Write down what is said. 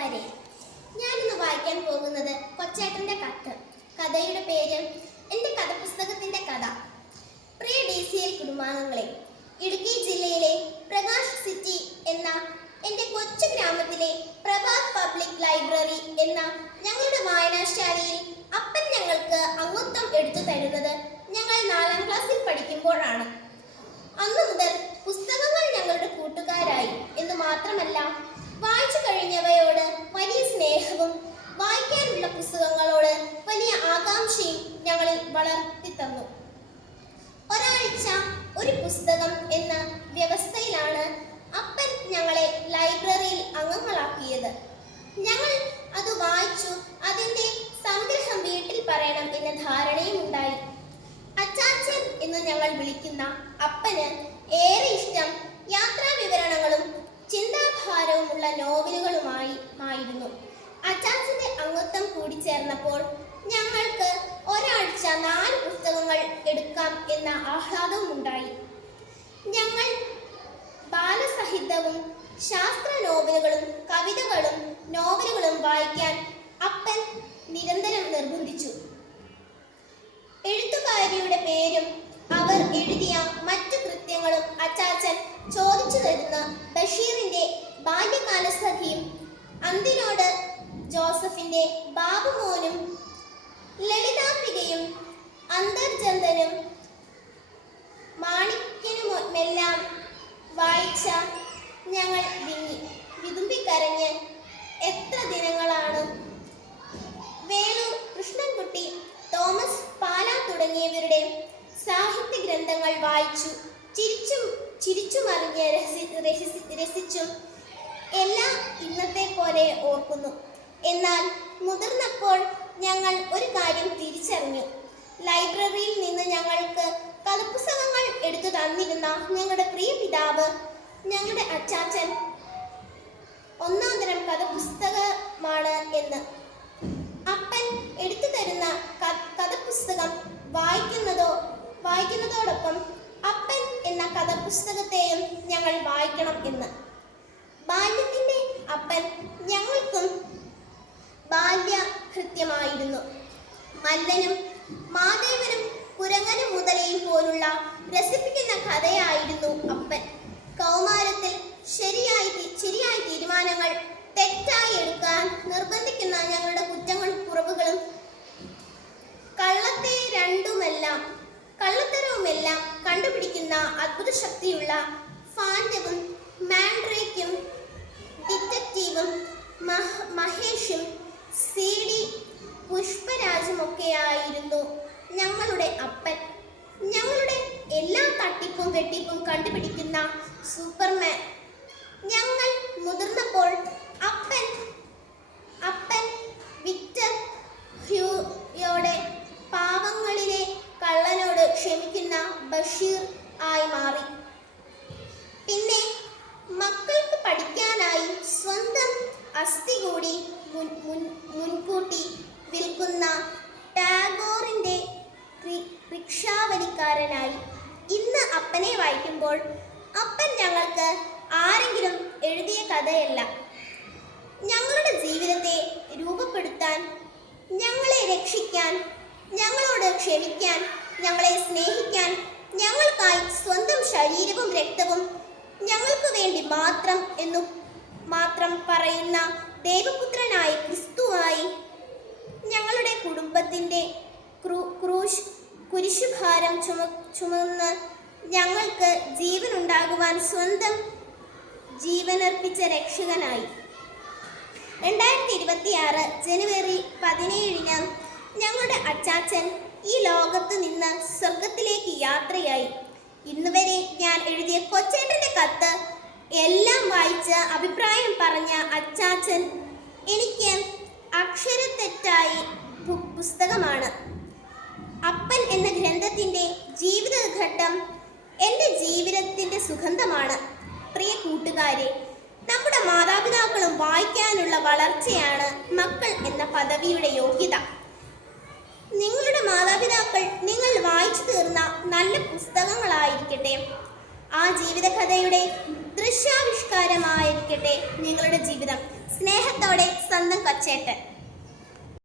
കൂട്ടുകാരെ ഞാനിന്ന് വായിക്കാൻ പോകുന്നത് കൊച്ചേട്ടന്റെ കത്ത്. കഥയുടെ പേര് എന്റെ കഥപുസ്തകത്തിന്റെ കഥ. പ്രിയ ഡി സി എൽ കുടുംബാംഗങ്ങളെ ഇടുക്കി ജില്ലയിലെ പ്രകാശ് സിറ്റി എന്ന എന്റെ കൊച്ചു ഗ്രാമത്തിലെ പ്രഭാത് പബ്ലിക് ലൈബ്രറി എന്ന ഞങ്ങളുടെ വായനാശാലയിൽ അപ്പൻ ഞങ്ങൾക്ക് അംഗത്വം എടുത്തു തരുന്നത് ഞങ്ങൾ നാലാം ക്ലാസ്സിൽ പഠിക്കുമ്പോഴാണ്. അന്നു മുതൽ വളർത്തി തന്നു ഒരാഴ്ച ഒരു പുസ്തകം എന്ന വ്യവസ്ഥയിലാണ് അപ്പൻ ഞങ്ങളെ ലൈബ്രറിയിൽ അംഗങ്ങളാക്കിയത്. ഞങ്ങൾ അത് വായിച്ചു അതിന്റെ സംഗ്രഹം വീട്ടിൽ പറയണം എന്ന ധാരണയും ഉണ്ടായി അച്ചാച്ചൻ എന്ന് ഞങ്ങൾ വിളിക്കുന്ന എന്ന ആഹ്ലാദവും ഉണ്ടായി. ഞങ്ങൾ ബാലസാഹിത്യവും ശാസ്ത്ര നോവലുകളും കവിതകളും നോവലുകളും വായിക്കാൻ അപ്പൻ നിരന്തരം നിർബന്ധിച്ചു. എഴുത്തുകാരിയുടെ പേരും അവർ എഴുതിയ മറ്റു കൃത്യങ്ങളും അച്ചാച്ചൻ ചോദിച്ചു തരുന്ന ബഷീറിന്റെ ബാല്യകാല സഖിയും അന്തിനോട് ജോസഫിന്റെ ബാബുമോനും ലളിതാംബികയും അന്തർജന്തനും ഗ്രന്ഥങ്ങൾ വായിച്ചു. ചിരിച്ചും ചിരിച്ചു മറിഞ്ഞ് രസി രസിച്ച് എല്ലാം ഇന്നത്തെ പോലെ ഓർക്കുന്നു. എന്നാൽ മുതിർന്നപ്പോൾ ഞങ്ങൾ ഒരു കാര്യം തിരിച്ചറിഞ്ഞു. ലൈബ്രറിയിൽ നിന്ന് ഞങ്ങൾക്ക് കഥപുസ്തകങ്ങൾ എടുത്തു തന്നിരുന്ന ഞങ്ങളുടെ പ്രിയ പിതാവ് ഞങ്ങളുടെ അച്ചാച്ചൻ ഒന്നാം തരം കഥപുസ്തകമാണ് എന്ന്. അപ്പൻ എടുത്തു തരുന്ന കഥപുസ്തകം വായിക്കുന്നതോ വായിക്കുന്നതോടൊപ്പം അപ്പൻ എന്ന കഥപുസ്തകത്തെയും ഞങ്ങൾ വായിക്കണം എന്ന്. ബാല്യത്തിന്റെ അപ്പൻ ഞങ്ങൾക്കും ബാല്യ കൃത്യമായിരുന്നു. മല്ലനും മാദേവനും കുരങ്ങനും മുതലയും പോലുള്ള രസിപ്പിക്കുന്ന കഥയായിരുന്നു അപ്പൻ. കൗമാരത്തിൽ ശരിയായി ശരിയായ തീരുമാനങ്ങൾ തെറ്റായി എടുക്കാൻ നിർബന്ധിക്കുന്ന ഞങ്ങളുടെ കുറ്റങ്ങളും കുറവുകളും കള്ളത്തെ രണ്ടുമെല്ലാം കള്ളത്തരവുമെല്ലാം കണ്ടുപിടിക്കുന്ന അത്ഭുത ശക്തിയുള്ള ഫാൻഡവും മാൻഡ്രേക്കും ഡിറ്റക്റ്റീവും മഹ- മഹേഷും സി ഡി പുഷ്പരാജുമൊക്കെയായിരുന്നു ഞങ്ങളുടെ അപ്പൻ. ഞങ്ങളുടെ എല്ലാ തട്ടിപ്പും വെട്ടിപ്പും കണ്ടുപിടിക്കുന്ന സൂപ്പർമാൻ. ഞങ്ങൾ മുതിർന്നപ്പോൾ അപ്പൻ അപ്പൻ വിക്ടർ ഹ്യൂയോടെ പാവങ്ങളിലെ കള്ളനോട് ക്ഷമിക്കുന്ന. ബഷീർ ആയി മാറി. പിന്നെ മക്കൾക്ക് പഠിക്കാനായി സ്വന്തം അസ്ഥി കൂടി മുൻ- മുൻ- മുൻകൂട്ടി വിൽക്കുന്ന ടാഗോറിന്റെ റിക്ഷാവലിക്കാരനായി ഇന്ന് അപ്പനെ വായിക്കുമ്പോൾ അപ്പൻ ഞങ്ങൾക്ക് ആരെങ്കിലും എഴുതിയ കഥയല്ല. ഞങ്ങളുടെ ജീവിതത്തെ രൂപപ്പെടുത്താൻ ഞങ്ങളെ രക്ഷിക്കാൻ ഞങ്ങളോട് ക്ഷമിക്കാൻ ഞങ്ങളെ സ്നേഹിക്കാൻ ഞങ്ങൾക്കായി സ്വന്തം ശരീരവും രക്തവും ഞങ്ങൾക്ക് വേണ്ടി മാത്രം എന്നു മാത്രം പറയുന്ന ദൈവപുത്രനായ ക്രിസ്തുവായി ഞങ്ങളുടെ കുടുംബത്തിന്റെ ക്രൂ ക്രൂശ് കുരിശുഭാരം ചുമ ചുമന്ന് ഞങ്ങൾക്ക് ജീവനുണ്ടാകുവാൻ സ്വന്തം ജീവനർപ്പിച്ച രക്ഷകനായി. രണ്ടായിരത്തി ഇരുപത്തി ആറ് ജനുവരി പതിനേഴിന് ഞങ്ങളുടെ അച്ചാച്ചൻ ഈ ലോകത്ത് നിന്ന് സ്വർഗത്തിലേക്ക് യാത്രയായി. ഇന്ന് വരെ ഞാൻ എഴുതിയ കൊച്ചേട്ടന്റെ കത്ത് എല്ലാം വായിച്ച് അഭിപ്രായം പറഞ്ഞ അച്ചാച്ചൻ എനിക്ക് അക്ഷരത്തെറ്റായി പുസ്തകമാണ്. അപ്പൻ എന്ന ഗ്രന്ഥത്തിന്റെ ജീവിതഘട്ടം എന്റെ ജീവിതത്തിന്റെ സുഗന്ധമാണ്. പ്രിയ കൂട്ടുകാരെ നമ്മുടെ മാതാപിതാക്കളും വായിക്കാനുള്ള വളർച്ചയാണ് മക്കൾ എന്ന പദവിയുടെ യോഗ്യത. നിങ്ങളുടെ മാതാപിതാക്കൾ നിങ്ങൾ വായിച്ചു തീർന്ന നല്ല പുസ്തകങ്ങളായിരിക്കട്ടെ. ആ ജീവിതകഥയുടെ ദൃശ്യാവിഷ്കാരമായിരിക്കട്ടെ നിങ്ങളുടെ ജീവിതം. സ്നേഹത്തോടെ സ്വന്തം കൊച്ചേട്ടൻ